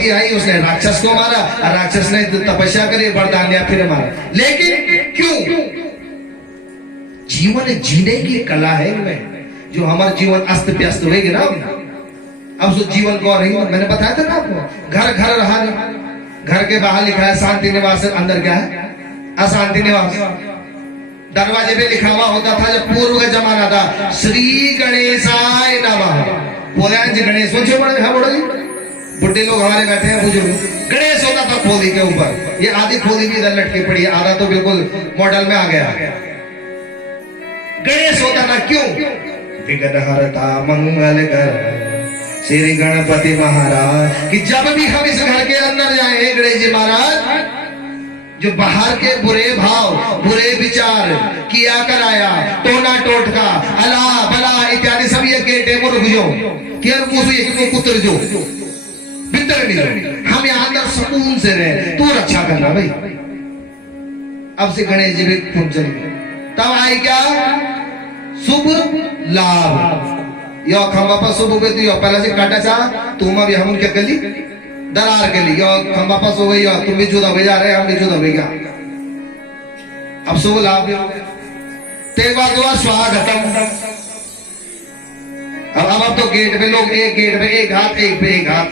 द्रौपदी आई, उसने राक्षस को मारा और राक्षस ने तपस्या करी, वरदान दिया, फिर मारा। लेकिन क्यों? जीवन जीने की कला है इनमें। जो हमारा जीवन अस्त व्यस्त हो गया ना, अब उस जीवन को नहीं, मैंने बताया था ना आपको, घर घर रहा, घर के बाहर लिखा है शांति निवास, अंदर क्या है? अशांति निवास। दरवाजे पे लिखा हुआ होता था जब पूर्व का जमाना था, श्री गणेशाय नमः। बोले गणेश सोचो बड़े है, बड़े बुढ़े लोग हमारे बैठे हैं, बुजुर्ग, गणेश होता था खोली के ऊपर, ये आधी खोली भी इधर लटकी पड़ी है, आधा तो बिल्कुल मॉडल में आ गया। गणेश होता था क्यों? विघ्न हरता मंगल कर श्री गणपति महाराज। कि जब भी हम इस घर के अंदर जाए गणेश जी महाराज, जो बाहर के बुरे भाव, बुरे विचार किया कराया, टोना टोटका, अला बला इत्यादि सब ये गेटे को रुक जो कुतर जो भीतर नहीं, हम यहाँ अंदर सुकून से रहे, तू रक्षा करना भाई। अब से गणेश जी भी खूब चलिए, तब आई क्या? शुभ लाभ। यो खंबा पर शुभ हो गई, पहले से काटा चा तुम अभी हम क्या गली दरार के लिए खंबा पास हो गई, तुम भी जुदा हो जा रहे, हम भी जुदा हो गया। अब शुभ लाभ ते बाद हुआ स्वागतम। अब तो गेट पे लोग एक गेट पे एक हाथ, एक पे एक हाथ,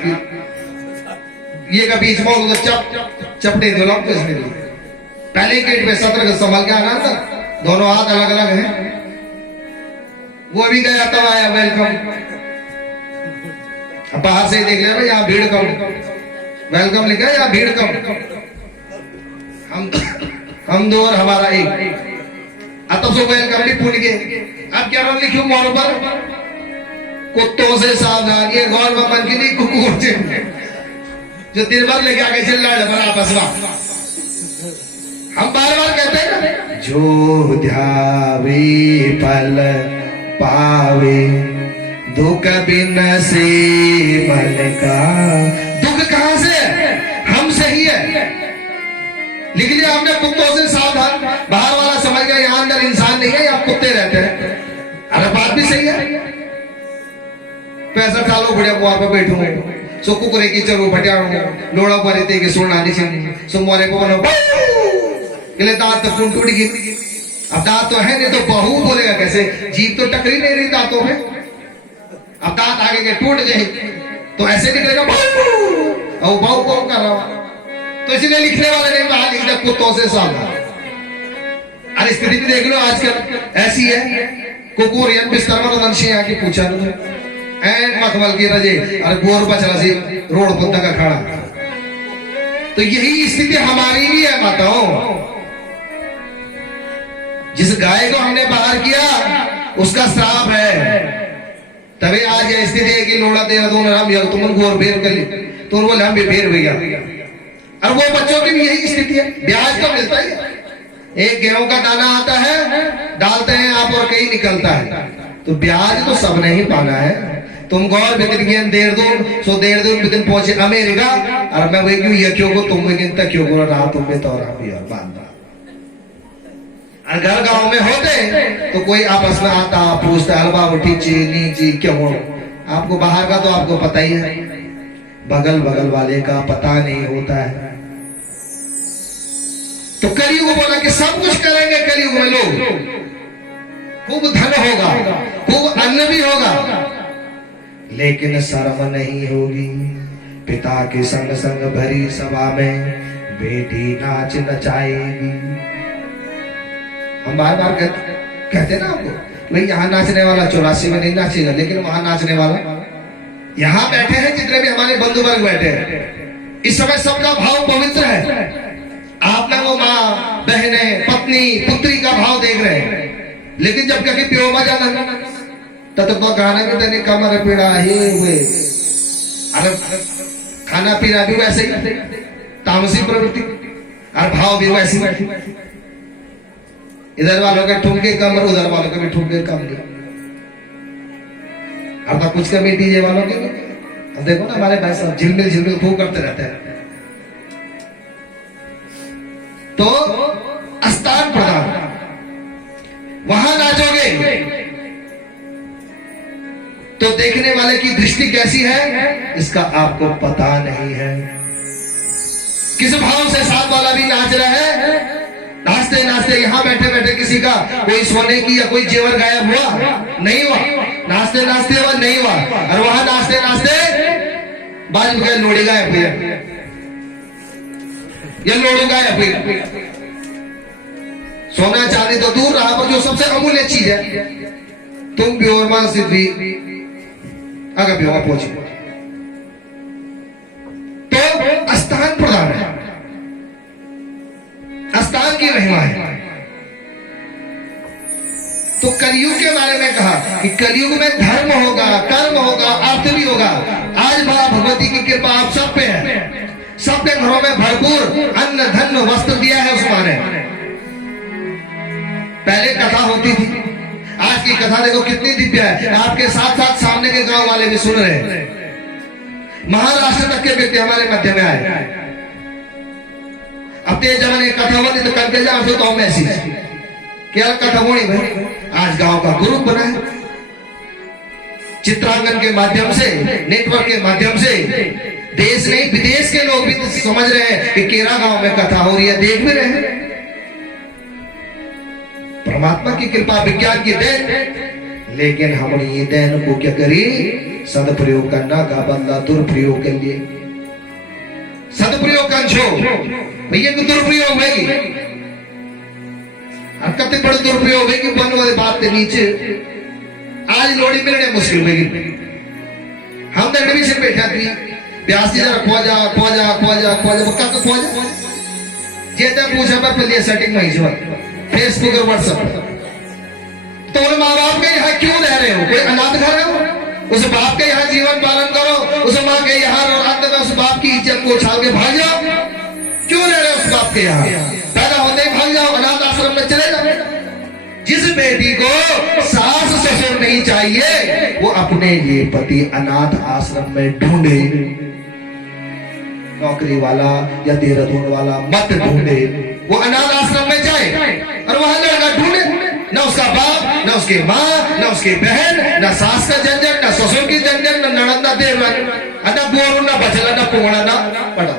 ये का बीच में तो चपटे दो लोग, पहले गेट पे सत्र संभाल के आना था, दोनों हाथ अलग अलग हैं। वो भी गया तब आया वेलकम, बाहर से देख लिया भाई यहाँ भीड़ कम, वेलकम लिखा है यहाँ भीड़ कम, हम दो और हमारा एक। तब से वेलकम भी भूल गए। अब क्या नाम लिखूं मोर पर? कुत्तों से सावधान। ये गौर बमन की नहीं, कुकुर से जो दिन भर लेके आगे चल रहा है आपस में। हम बार बार कहते हैं ना, जो ध्यावे फल पावे, दुख बिन से मन का। दुख कहां से? हमसे ही है। लिख लिया हमने, कुत्तों से सावधान। बाहर वाला समझ गया यहाँ अंदर इंसान नहीं है, यहाँ कुत्ते रहते हैं। अरे बात भी सही है। पैसा डालो बढ़िया बुआ पर बैठू, सो कुकुरे की चलो भटियाणू, लोड़ा पर ते के सोना नहीं, सो मोरे को बनो के दांत तो टूट गई। अब दांत तो है नहीं तो बहू बोलेगा कैसे? जीभ तो टकरी नहीं रही दांतों में। अब दांत आगे के टूट गए तो ऐसे निकलेगा बहु बहु बहु कर रहा। तो इसलिए लिखने वाले ने कहा लिख दिया कुत्तों से सावधान। अरे स्थिति भी देख लो आजकल ऐसी है। कुकुरियन बिस्तर में रंशी आके पूछा एंड मखमल की रजे अरे गोर बचला सी रोड पुत्ता का खड़ा। तो यही स्थिति हमारी भी है माताओं। जिस गाय को हमने बाहर किया उसका श्राप है। तभी आज यह स्थिति है कि लोड़ा दे हम तुम गोर बेर कर ली तो बोले हम भी बेर भैया। और वो बच्चों की भी यही स्थिति है। ब्याज तो मिलता ही है। एक गेहूं का दाना आता है, डालते हैं आप और कहीं निकलता है। तो ब्याज तो सबने ही पाना है। तुम गौर बितिन देर दो सो देर दो बितिन पहुंचे अमेरिका और मैं वही क्यों ये क्यों को तुम वही तक क्यों को रात तुम में तो भी और बांधा। घर गांव में होते तो कोई आपस में आता पूछता हलवा उठी चीनी जी क्यों। आपको बाहर का तो आपको पता ही है, बगल बगल वाले का पता नहीं होता है। तो कलयुग बोला कि सब कुछ करेंगे कलयुग में लोग, खूब धन होगा, खूब अन्न भी होगा, लेकिन शर्म नहीं होगी। पिता के संग संग भरी सभा में बेटी नाच नचाएगी। हम बार बार कहते ना आपको भाई यहाँ नाचने वाला 84 में नहीं नाचेगा, लेकिन वहां नाचने वाला यहाँ बैठे हैं जितने भी हमारे बंधु वर्ग बैठे हैं। इस समय सबका भाव पवित्र है। आप ना वो माँ बहने पत्नी पुत्री का भाव देख रहे हैं, लेकिन जब कभी प्यो मजा तब तो गाना भी तने कमर पीड़ा ही हुए। अरे खाना पीना भी वैसे ही तामसी प्रवृत्ति और भाव भी वैसे। इधर वालों के ठुमके कम और उधर वालों के भी ठुमके कम नहीं। अब तो कुछ कमी डीजे वालों के अब देखो ना हमारे भाई साहब झिलमिल झिलमिल खूब करते रहते हैं। तो स्थान प्रदान वहां नाचोगे तो देखने वाले की दृष्टि कैसी है इसका आपको पता नहीं है। किस भाव से साथ वाला भी नाच रहा है, नाचते नाचते यहां बैठे बैठे किसी का कोई सोने की या कोई जेवर गायब हुआ नहीं हुआ, नाचते नाचते हुआ नहीं हुआ, और वहां नाचते नाचते बाज बगैर लोड़ी गायब हुई या लोड़ू गायब हुई। सोना चांदी तो दूर रहा, पर जो सबसे अमूल्य चीज है तुम भी और मां सिद्धि अगर भी वहां पहुंची तो स्थान प्रधान है, स्थान की महिमा है। तो कलयुग के बारे में कहा कि कलयुग में धर्म होगा, कर्म होगा, अर्थ भी होगा। आज मां भगवती की कृपा आप सब पे है, सबके घरों में भरपूर अन्न धन वस्त्र दिया है उस मां ने। पहले कथा होती थी, आज की कथा देखो कितनी दिव्य है। आपके साथ साथ सामने के गांव वाले भी सुन रहे हैं। महाराष्ट्र तक के व्यक्ति हमारे मध्य में आए। अब ते जमाने कथा होती तो करके जा तो मैसेज क्या कथा होनी भाई, आज गांव का ग्रुप बना है, चित्रांकन के माध्यम से, नेटवर्क के माध्यम से देश नहीं विदेश के लोग भी तो समझ रहे हैं कि केरा गांव में कथा हो रही है, देख भी रहे हैं। परमात्मा की कृपा, विज्ञान की देन, लेकिन हमने ये देन को क्या करी, सदप्रयोग करना का बदला दुरुपयोग कर लिए। सदप्रयोग कर छो भैया को दुरुपयोग है, कते बड़े दुरुपयोग है कि बन वाले बात के नीचे आज लोड़ी मिलने मुश्किल होगी। हम तो एडमिशन बैठा थी ब्यास जी जरा खोजा खोजा खोजा खोजा बक्का तो खोजा जेता पूछा मैं पहले सेटिंग में ही फेसबुक और व्हाट्सएप। तो उन माँ बाप के यहाँ क्यों रह रहे हो, कोई अनाथ घर है, उस बाप के यहाँ जीवन पालन करो, उस माँ के यहाँ और अंत में उस बाप की इज्जत को उछाल के भाग जाओ। क्यों रह रहे हो उस बाप के यहाँ, पैदा होते ही भाग जाओ, अनाथ आश्रम में चले जाओ। जिस बेटी को सास ससुर नहीं चाहिए वो अपने लिए पति अनाथ आश्रम में ढूंढे, नौकरी वाला या देहरादून वाला मत ढूंढे, वो अनाथ आश्रम में जाए और वहां लड़का ढूंढे। न उसका बाप, न उसकी माँ, न उसकी बहन, न सास का झंझट, न ससुर की झंझट, न ननद, न देवर, न बोरू, न बचला, न पुंगड़ा, न पड़ा।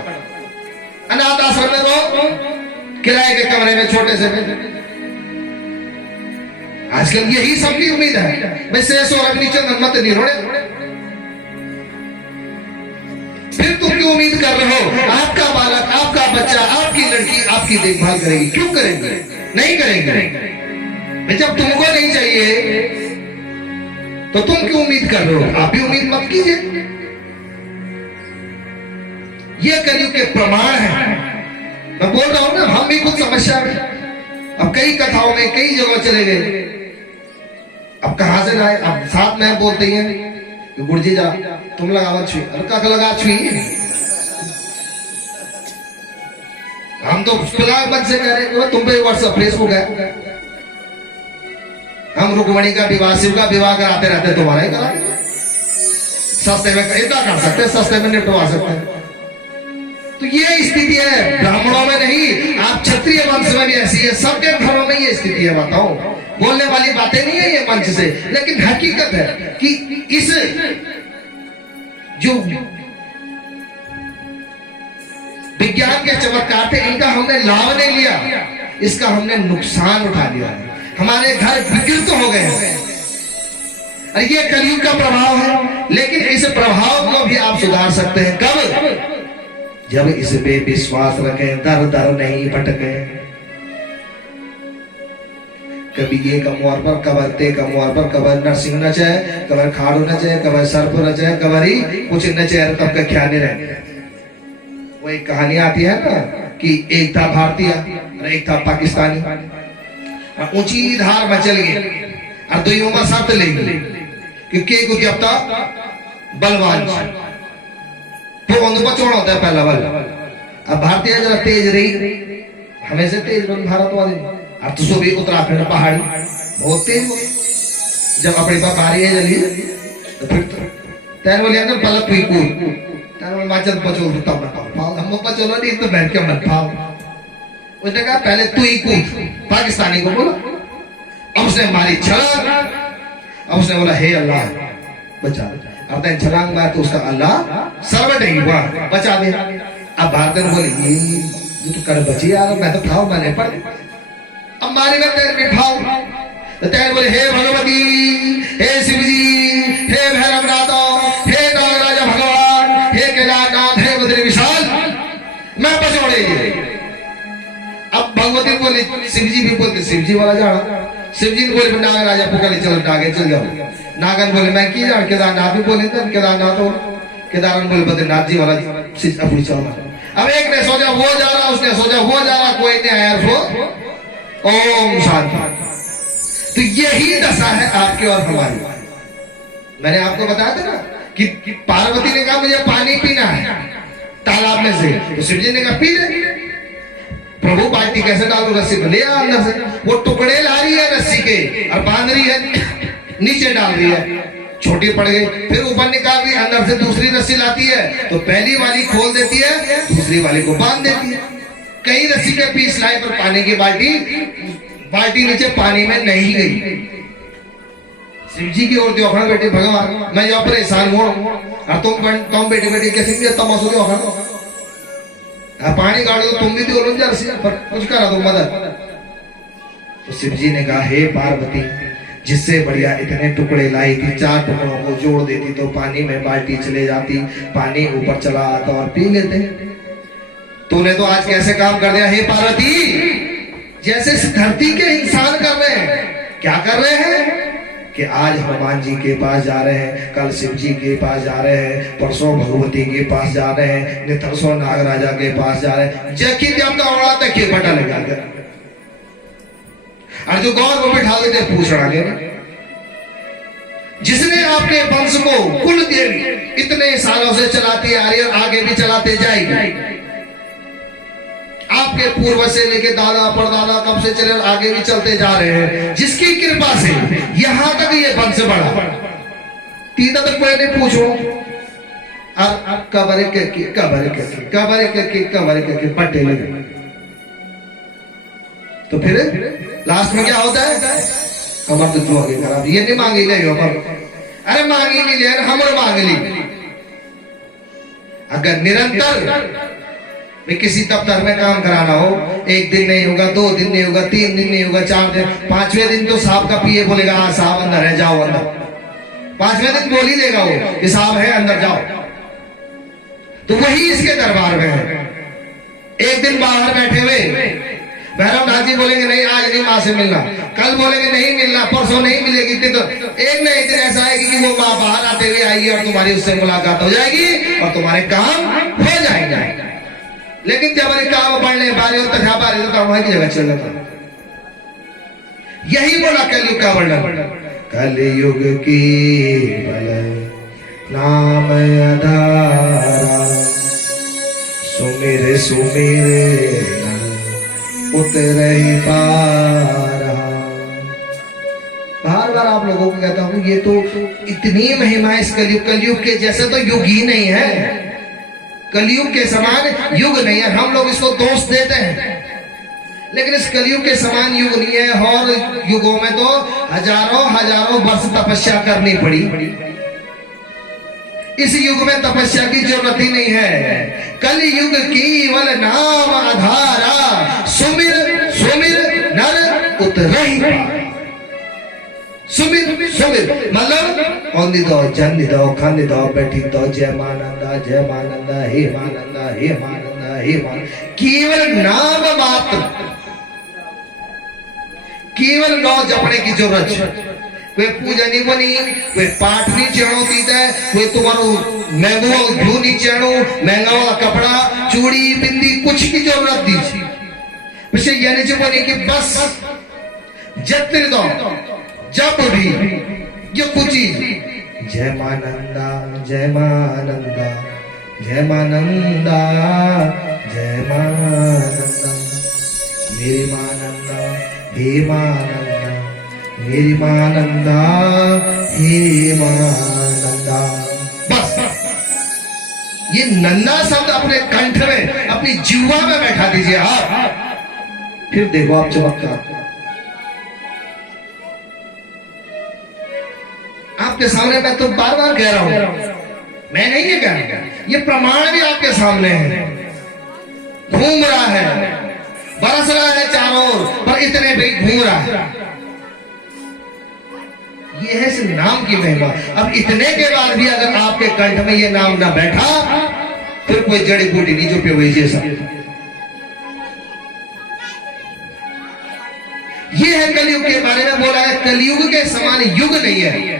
अनाथ आश्रम में रहो, किराए के कमरे में छोटे से में। आजकल यही सबकी उम्मीद है, वैसे सोलह नीचे मत नहीं रोड़े। फिर तुम क्यों उम्मीद कर रहे हो आपका बालक, आपका बच्चा, आपकी लड़की आपकी देखभाल करेगी? क्यों करेंगे? नहीं करेंगे। जब तुमको नहीं चाहिए तो तुम क्यों उम्मीद कर रहे हो? आप भी उम्मीद मत कीजिए। ये कलयुग के प्रमाण है। मैं बोल रहा हूं ना, हम भी कुछ समस्या में, अब कई कथाओं में कई जगह चले गए, अब कहां से लाए? अब साथ में बोलते हैं कि गुरुजी जा तुम लगावा छुई, हल्का लगा छुई। हम तो मन से कह रहे तुम पे व्हाट्सएप फेसबुक है, हम रुक्मणी का विवाह, शिव का विवाह कराते रहते, तुम्हारा ही करा सस्ते में इतना कर सकते, सस्ते में निपटवा सकते हैं। तो ये स्थिति है, ब्राह्मणों में नहीं, आप क्षत्रिय वंश में भी ऐसी है, सबके घरों में ये स्थिति है। बताओ, बोलने वाली बातें नहीं है ये मंच से, लेकिन हकीकत है कि इस जो विज्ञान के चमत्कार थे इनका हमने लाभ नहीं लिया, इसका हमने नुकसान उठा लिया है। हमारे घर विकृत हो गए हैं, और ये कलयुग का प्रभाव है। लेकिन इस प्रभाव को भी आप सुधार सकते हैं। कब? जब इस पे विश्वास रखें, दर दर नहीं भटके। कभी ये कमवार पर, कबर ते कमवार पर, कबर नरसिंह नचे, कबर खाड़ू नचे, कबर सर्प नचे, कबर ही कुछ नचे, तब का ख्याल नहीं रहे। वो एक कहानी आती है ना कि एक था भारतीय और एक था पाकिस्तानी, ऊंची धार में चल गए और दो उम्र शर्त ले गई कि को जबता बलवान तो चोड़ा होता है पहला बल। अब भारतीय जरा तेज रही, हमें से तेज रही भारतवादी, अब तो सो भी उत्तराखंड पहाड़ी बहुत तेज हो। जब अपने पास बारी है जली तो फिर तैर बोलिए ना पलक हुई कोई तैर माचल पचो तब न पाओ, हम पचोला नहीं तो बैठ के मत पाओ। उसने कहा पहले तू ही कूद, पाकिस्तानी को बोला। अब उसने मारी छलांग, अब उसने बोला हे अल्लाह बचा दे। अब तक छलांग मार तो उसका अल्लाह सर्वट ही हुआ, बचा दे। अब भारत बोले ये तो कर बची यार, मैं तो ठाव मैंने पढ़। अब मारे में तैर भी ठाव तो तैर बोले हे भगवती, हे शिव जी, हे भैरवनाथ, हे नागराजा भगवान, हे केदारनाथ, हे बद्री विशाल, मैं बचोड़े। अब भगवती बोले, शिव जी भी बोलते शिव जी वाला जाना। शिव जी ने बोले नागराजा पुकारे चलो नागे चल जाओ। नागन बोले मैं की जान। केदारनाथ भी बोले तो केदारनाथ हो। केदारनाथ बोले बद्रीनाथ जी वाला अपनी चलो। अब एक ने सोचा वो जा रहा, उसने सोचा वो जा रहा, कोई नहीं आया। सो ओम शांति। तो यही दशा है आपके और हमारी। मैंने आपको बताया था ना कि पार्वती ने कहा मुझे पानी पीना है तालाब में से, तो शिव जी ने कहा पी ले। प्रभु बाल्टी कैसे डालू, रस्सी में ले अंदर से। वो टुकड़े ला रही है रस्सी के और बांध रही है, नीचे डाल रही है, छोटी पड़ गई। फिर ऊपर निकाल रही, अंदर से दूसरी रस्सी लाती है, तो पहली वाली खोल देती है, दूसरी वाली को बांध देती है। कई रस्सी के पीस लाए पर पानी की बाल्टी नीचे पानी में नहीं गई। शिव जी की ओर देखो बेटे भगवान, मैं यहाँ परेशान हूँ और तुम बेटे बेटे कैसे तमाशो देखो पानी गाड़ दो, तुम भी तो पर कुछ करा दो मदद। तो शिव जी ने कहा हे पार्वती, जिससे बढ़िया इतने टुकड़े लाई थी, 4 टुकड़ों को जोड़ देती तो पानी में बाल्टी चले जाती, पानी ऊपर चला आता और पी लेते। तूने तो आज कैसे काम कर दिया हे पार्वती, जैसे इस धरती के इंसान कर रहे हैं। क्या कर रहे हैं कि आज हनुमान जी के पास जा रहे हैं, कल शिव जी के पास जा रहे हैं, परसों भगवती के पास जा रहे हैं, नितरसों नागराजा के पास जा रहे हैं। जबकि जब तक तक के बटा लगा कर और जो गौर को बिठा देते पूछ रहा है, जिसने आपके वंश को कुल देवी इतने सालों से चलाती आ रही है, आगे भी चलाते जाएगी। आपके पूर्वज से लेके दादा परदादा कब से चले और आगे भी चलते जा रहे हैं, जिसकी कृपा से यहां तक ये वंश बढ़ा। तीना तक मैंने पूछो और कबर के पट्टे लगे, तो फिर लास्ट में क्या होता है, कमर तो जो आगे खराब, ये नहीं मांगी ले अरे मांगी नहीं ले, हम मांग ली। अगर निरंतर किसी दफ्तर में काम कराना हो, 1 दिन नहीं होगा, 2 दिन नहीं होगा, 3 दिन नहीं होगा, 4 दिन, 5वें दिन तो साहब का पीए बोलेगा हाँ साहब अंदर है, जाओ अंदर। 5वें दिन बोल ही देगा वो कि साहब है अंदर जाओ। तो वही इसके दरबार में है। एक दिन बाहर बैठे हुए भैरवनाथ जी बोलेंगे नहीं आज नहीं माँ से मिलना, कल बोलेंगे नहीं मिलना, परसों नहीं मिलेगी, तो एक न एक दिन ऐसा आएगी कि वो माँ बाहर आते हुए आएगी और तुम्हारी उससे मुलाकात हो जाएगी और तुम्हारे काम हो जाएंगे। लेकिन जब काम बढ़ने बारे तथा बारे तो वहां की जगह चल जाता। यही बोला कलयुग का वर्णन, कलयुग की बल नाम आधारा, सुमिर सुमिर उतरहि पारा। बार बार आप लोगों को कहता हूं ये तो इतनी महिमा इस कलयुग के जैसे तो युग ही नहीं है, कलयुग के समान युग नहीं है। हम लोग इसको दोष देते हैं, लेकिन इस कलयुग के समान युग नहीं है। और युगों में तो हजारों वर्ष तपस्या करनी पड़ी, इस युग में तपस्या की जरूरत ही नहीं है। कलयुग केवल नाम आधारा, सुमिर सुमिर नर उतरहि पारा। सुमिर सुमिर मतलब औंधी दो जन्नी दो खानी दो बैठी दो, जय मानंदा जय मानंदा, हे मानंदा हे मानंदा हे मान। केवल नाम मात्र, केवल नाम जपने की जरूरत। कोई पूजा नहीं बनी, कोई पाठ नहीं चढ़ो दीदा, कोई तुम्हारो महंगो घू नहीं चढ़ो, महंगा वाला कपड़ा चूड़ी बिंदी कुछ की जरूरत दीजिए। पीछे यानी जो बने कि बस जतने दो जब भी ये कुछ जय मानंदा जय मानंदा जय मानंदा जय मानंदा, मेरी मानंदा हे मानंदा, मेरी मानंदा हे मानंदा। बस ये नन्ना शब्द अपने कंठ में अपनी जीवा में बैठा दीजिए आप, फिर देखो आप चमत्कार। आप आपके सामने मैं तो बार बार कह रहा हूं, मैं नहीं ये कह रहा, ये प्रमाण भी आपके सामने है। घूम रहा है, बरस रहा है चारों ओर, पर इतने भी घूम रहा है। ये है इस नाम की महिमा। अब इतने के बाद भी अगर आपके कंठ में ये नाम ना बैठा, फिर कोई जड़ी बूटी नहीं जो पे जैसा। ये है कलयुग के बारे में बोला है, कलयुग के समान युग नहीं है।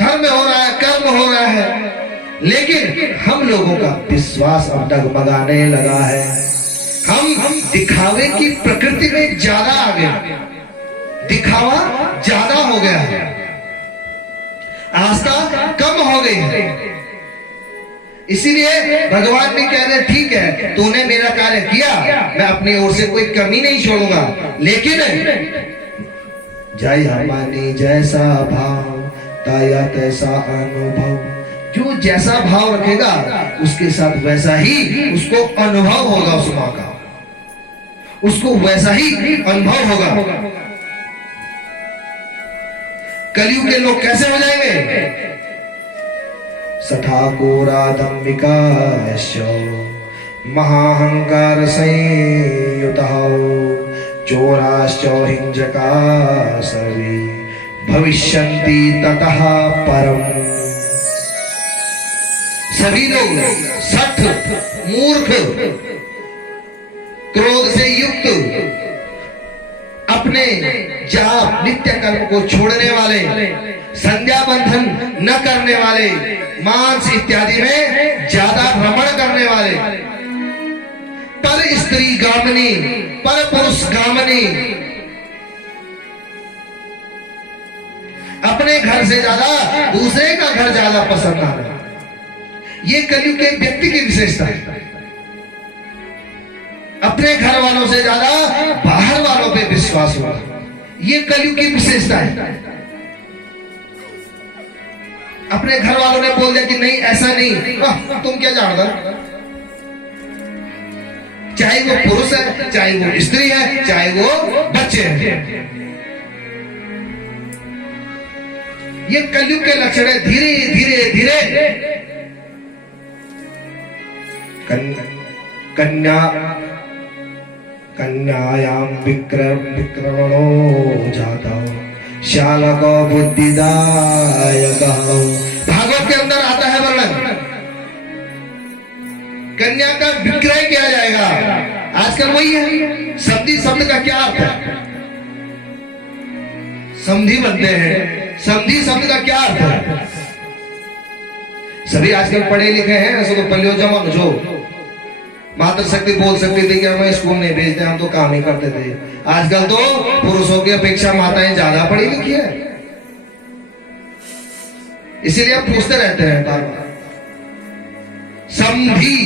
धर्म हो रहा है, कर्म हो रहा है, लेकिन हम लोगों का विश्वास अब डगमगाने लगा है। हम दिखावे की प्रकृति में ज्यादा आ गए, दिखावा ज्यादा हो गया है, आस्था कम हो गई है। इसीलिए भगवान भी कह रहे ठीक है, तूने मेरा कार्य किया, मैं अपनी ओर से कोई कमी नहीं छोड़ूंगा, लेकिन जय हमानी जैसा भाव ताया तैसा अनुभव। जो जैसा भाव रखेगा उसके साथ वैसा ही उसको अनुभव होगा, उस मां का उसको वैसा ही अनुभव होगा। कलयुग के लोग कैसे हो जाएंगे? सठाकोरादम्बिका महाहंकार संयुतः चोराश्च हिंजका सर्वे भविष्यन्ति ततः परम। सभी लोग सठ, मूर्ख, क्रोध से युक्त, अपने जाप नित्य कर्म को छोड़ने वाले, संध्या बंधन न करने वाले, मांस इत्यादि में ज्यादा भ्रमण करने वाले, पर स्त्री गामनी, पर पुरुष गामनी, अपने घर से ज्यादा दूसरे का घर ज्यादा पसंद आ रहा है। ये कलयुग के व्यक्ति की विशेषता है। अपने घर वालों से ज्यादा बाहर वालों पे विश्वास हुआ, ये कलयुग की विशेषता है। अपने घर वालों ने बोल दिया कि नहीं ऐसा नहीं, तुम क्या जानता, चाहे वो पुरुष है, चाहे वो स्त्री है, चाहे वो बच्चे हैं। ये कलयुग के लक्षण है। धीरे धीरे धीरे कन्यायां विक्रमणो जाता शालक बुद्धिदायक। भागवत के अंदर आता है वर्णन, कन्या का विक्रय किया जाएगा। आजकल वही है। समधी शब्द का क्या अर्थ है? समधी बनते हैं। समधी शब्द का क्या अर्थ है? सभी आजकल पढ़े लिखे हैं, ऐसा तो पल्लियो जमान जो मातृ शक्ति बोल सकती थी कि हमें स्कूल नहीं भेजते, हम तो काम ही करते थे। आजकल तो पुरुषों की अपेक्षा माताएं ज्यादा पढ़ी लिखी है, इसीलिए हम पूछते रहते हैं बार बार। समधी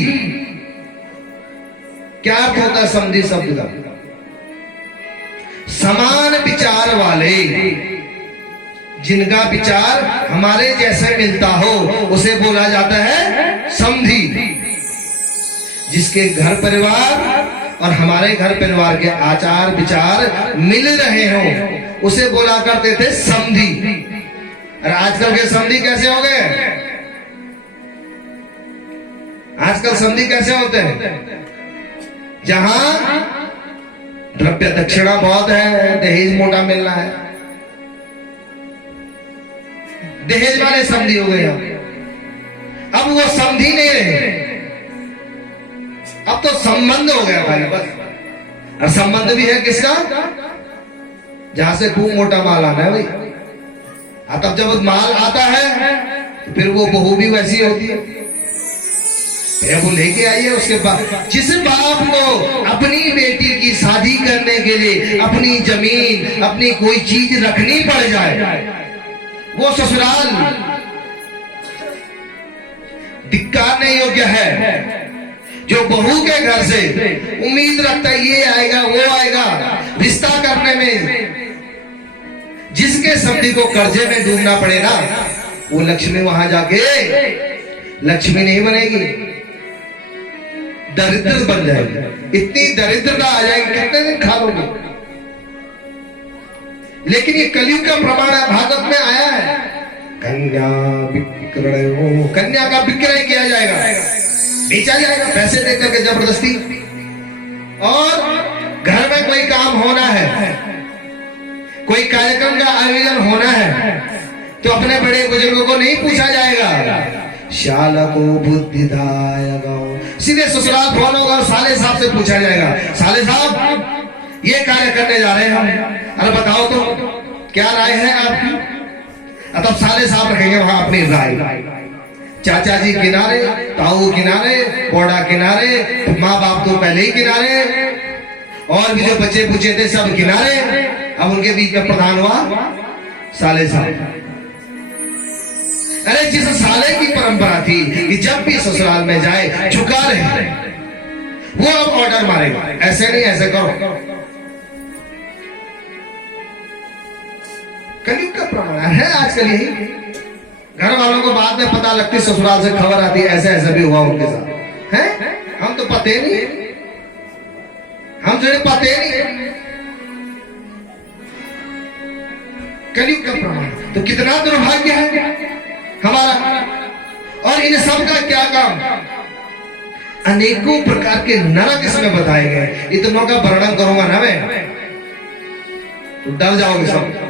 क्या अर्थ होता है? समधी शब्द का समान विचार वाले, जिनका विचार हमारे जैसे मिलता हो उसे बोला जाता है समधी। जिसके घर परिवार और हमारे घर परिवार के आचार विचार मिल रहे हो उसे बोला करते थे समधी। और आजकल के समधी कैसे हो गए? आजकल समधी कैसे होते हैं? जहां द्रव्य दक्षिणा बहुत है, दहेज मोटा मिलना है, दहेज वाले समधी हो गए। अब वो समधी नहीं रहे, अब तो संबंध हो गया भाई बस। और संबंध भी है किसका? जहां से खूब मोटा माल आना है भाई। तब जब माल आता है तो फिर वो बहू भी वैसी होती है, फिर वो लेके आई है। उसके बाद जिस बाप को अपनी बेटी की शादी करने के लिए अपनी जमीन, अपनी कोई चीज रखनी पड़ जाए, वो ससुराल धिक्कारने योग्य है। जो बहू के घर से उम्मीद रखता है ये आएगा वो आएगा, रिश्ता करने में जिसके समधी को कर्जे में डूबना पड़े ना, वो लक्ष्मी वहां जाके लक्ष्मी नहीं बनेगी, दरिद्र बन जाएगी। इतनी दरिद्रता आ जाएगी, कितने दिन खा लोगे? लेकिन ये कलयुग का प्रमाण है, भागवत में आया है। कन्या विक्रय, कन्या का विक्रय किया जाएगा, बेचा जाएगा पैसे देकर के जबरदस्ती। और घर में कोई काम होना है, कोई कार्यक्रम का आयोजन होना है, तो अपने बड़े बुजुर्गों को नहीं पूछा जाएगा, शाला को बुद्धिदायक सीधे ससुराल फोन होगा और साले साहब से पूछा जाएगा, साले साहब ये कार्य करने जा रहे हैं हम, अरे बताओ तो क्या राय है आपकी। तब साले साहब रखेंगे वहां अपनी राय, चाचा जी किनारे, ताऊ किनारे, बोड़ा किनारे, माँ बाप तो पहले ही किनारे, और भी जो बच्चे पूछे थे सब किनारे। अब उनके बीच में प्रधान हुआ साले साहब। अरे जिस साले की परंपरा थी कि जब भी ससुराल में जाए झुका रहे, वो अब ऑर्डर मारेगा, ऐसे नहीं ऐसे करो। कलयुग का प्रमाण है आजकल यही। घर वालों को बाद में पता लगती, ससुराल से खबर आती है ऐसे ऐसा भी हुआ उनके साथ, हैं? हम तो पते नहीं, हम जो पते नहीं। कलयुग का प्रमाण, तो कितना दुर्भाग्य है हमारा। और इन सब का क्या काम, अनेकों प्रकार के नरक इसमें बताए गए। इतनों का वर्णन करूंगा ना मैं, तो डर जाओगे सब।